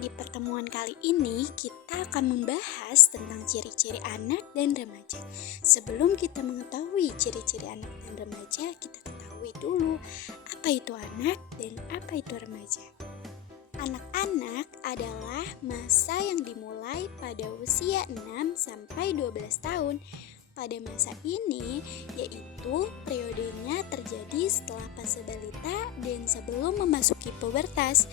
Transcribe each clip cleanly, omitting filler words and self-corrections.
Di pertemuan kali ini, kita akan membahas tentang ciri-ciri anak dan remaja. Sebelum kita mengetahui ciri-ciri anak dan remaja, kita ketahui dulu apa itu anak dan apa itu remaja. Anak-anak adalah masa yang dimulai pada usia 6 sampai 12 tahun. Pada masa ini, yaitu periodenya terjadi setelah fase balita dan sebelum memasuki pubertas.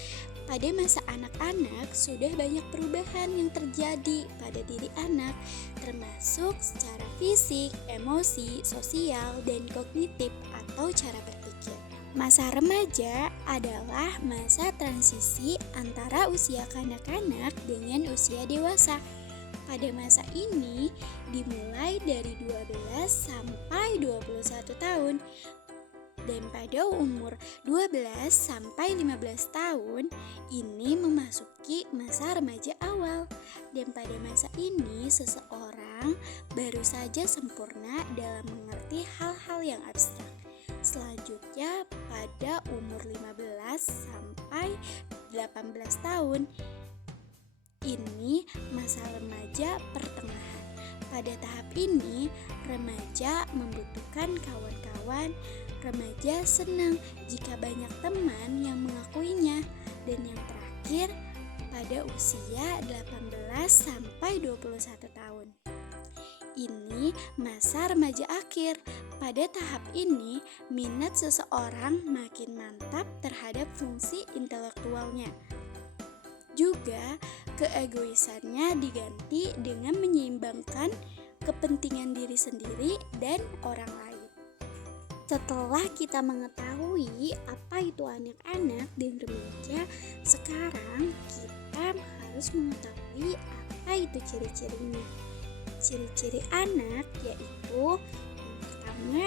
Pada masa anak-anak sudah banyak perubahan yang terjadi pada diri anak, termasuk secara fisik, emosi, sosial, dan kognitif atau cara berpikir. Masa remaja adalah masa transisi antara usia kanak-kanak dengan usia dewasa. Pada masa ini dimulai dari 12 sampai 21 tahun. Dan pada umur 12 sampai 15 tahun ini memasuki masa remaja awal. Dan pada masa ini seseorang baru saja sempurna dalam mengerti hal-hal yang abstrak. Selanjutnya pada umur 15 sampai 18 tahun ini masa remaja pertengahan. Pada tahap ini, remaja membutuhkan kawan-kawan. Remaja senang jika banyak teman yang mengakuinya. Dan yang terakhir, pada usia 18 sampai 21 tahun. Ini masa remaja akhir. Pada tahap ini, minat seseorang makin mantap terhadap fungsi intelektualnya. Juga keegoisannya diganti dengan menyeimbangkan kepentingan diri sendiri dan orang lain. Setelah kita mengetahui apa itu anak-anak dan remaja, sekarang kita harus mengetahui apa itu ciri-cirinya. Ciri-ciri anak yaitu yang pertama,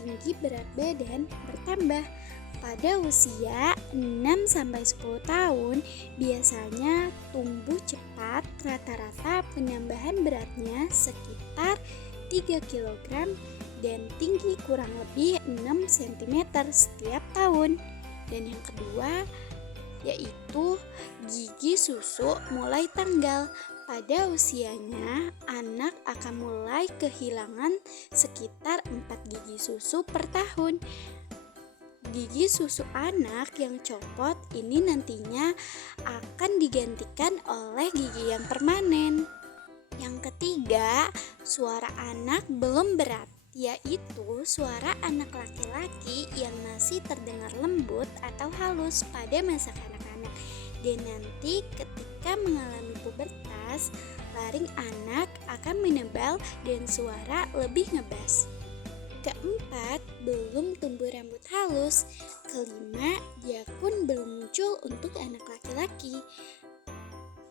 tinggi berat badan bertambah. Pada usia 6-10 tahun biasanya tumbuh cepat, rata-rata penambahan beratnya sekitar 3 kg dan tinggi kurang lebih 6 cm setiap tahun. Dan yang kedua yaitu gigi susu mulai tanggal. Pada usianya anak akan mulai kehilangan sekitar 4 gigi susu per tahun. Gigi susu anak yang copot ini nantinya akan digantikan oleh gigi yang permanen. Yang ketiga, suara anak belum berat, yaitu suara anak laki-laki yang masih terdengar lembut atau halus pada masa kanak-kanak. Dan nanti ketika mengalami pubertas, laring anak akan menebal dan suara lebih ngebas. Keempat, belum tumbuh rambut halus. Kelima, jakun belum muncul untuk anak laki-laki.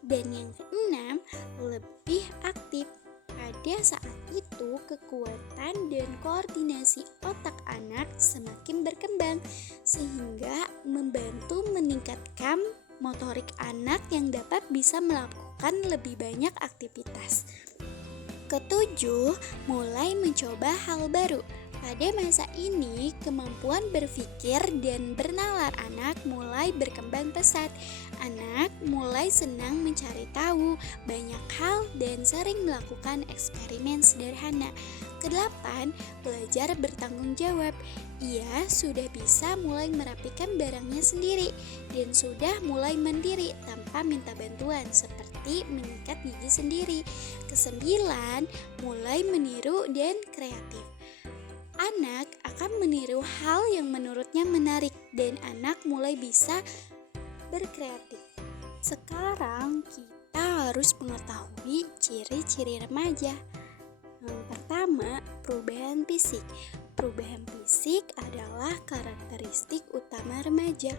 Dan yang keenam, lebih aktif. Pada saat itu, kekuatan dan koordinasi otak anak semakin berkembang, sehingga membantu meningkatkan motorik anak yang dapat bisa melakukan lebih banyak aktivitas. Ketujuh, mulai mencoba hal baru. Pada masa ini, kemampuan berpikir dan bernalar anak mulai berkembang pesat. Anak mulai senang mencari tahu banyak hal dan sering melakukan eksperimen sederhana. Kedelapan, belajar bertanggung jawab. Ia sudah bisa mulai merapikan barangnya sendiri dan sudah mulai mandiri tanpa minta bantuan seperti menyikat gigi sendiri. Kesembilan, mulai meniru dan kreatif. Anak akan meniru hal yang menurutnya menarik dan anak mulai bisa berkreatif. Sekarang kita harus mengetahui ciri-ciri remaja. Yang pertama, perubahan fisik. Perubahan fisik adalah karakteristik utama remaja.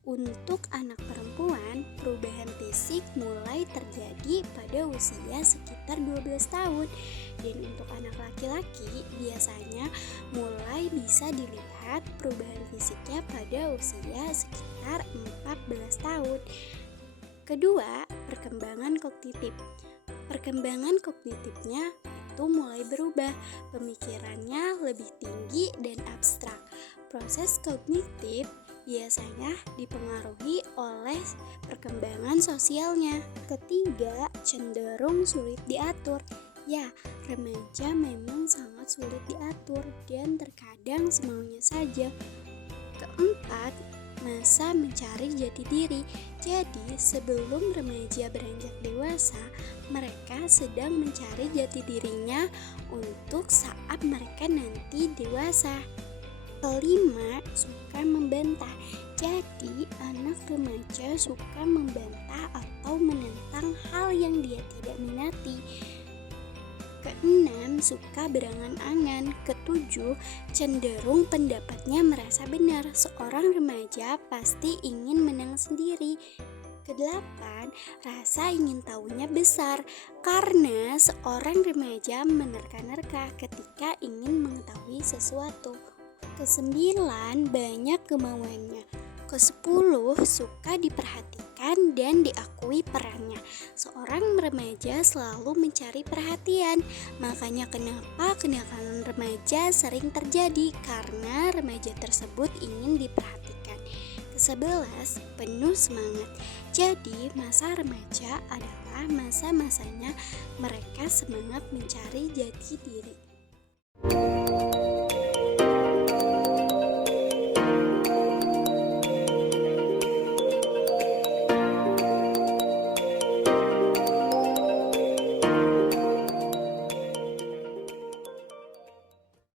Untuk anak perempuan, perubahan fisik mulai terjadi pada usia sekitar 12 tahun. Dan untuk anak laki-laki biasanya mulai bisa dilihat perubahan fisiknya pada usia sekitar 14 tahun. Kedua, perkembangan kognitif. Perkembangan kognitifnya itu mulai berubah, pemikirannya lebih tinggi dan abstrak. Proses kognitif biasanya dipengaruhi oleh perkembangan sosialnya. Ketiga, cenderung sulit diatur. Ya, remaja memang sangat sulit diatur dan terkadang semaunya saja. Keempat, masa mencari jati diri. Jadi, sebelum remaja beranjak dewasa, mereka sedang mencari jati dirinya untuk saat mereka nanti dewasa. Kelima, suka membantah. Jadi, anak remaja suka membantah atau menentang hal yang dia tidak minati. Keenam, suka berangan-angan. Ketujuh, cenderung pendapatnya merasa benar. Seorang remaja pasti ingin menang sendiri. Kedelapan, rasa ingin tahunya besar karena seorang remaja menerka-nerka ketika ingin mengetahui sesuatu. Kesembilan, banyak kemauannya. Kesepuluh, suka diperhatikan dan diakui perannya. Seorang remaja selalu mencari perhatian. Makanya kenapa kenakalan remaja sering terjadi, karena remaja tersebut ingin diperhatikan. Kesebelas, penuh semangat. Jadi masa remaja adalah masa-masanya mereka semangat mencari jati diri.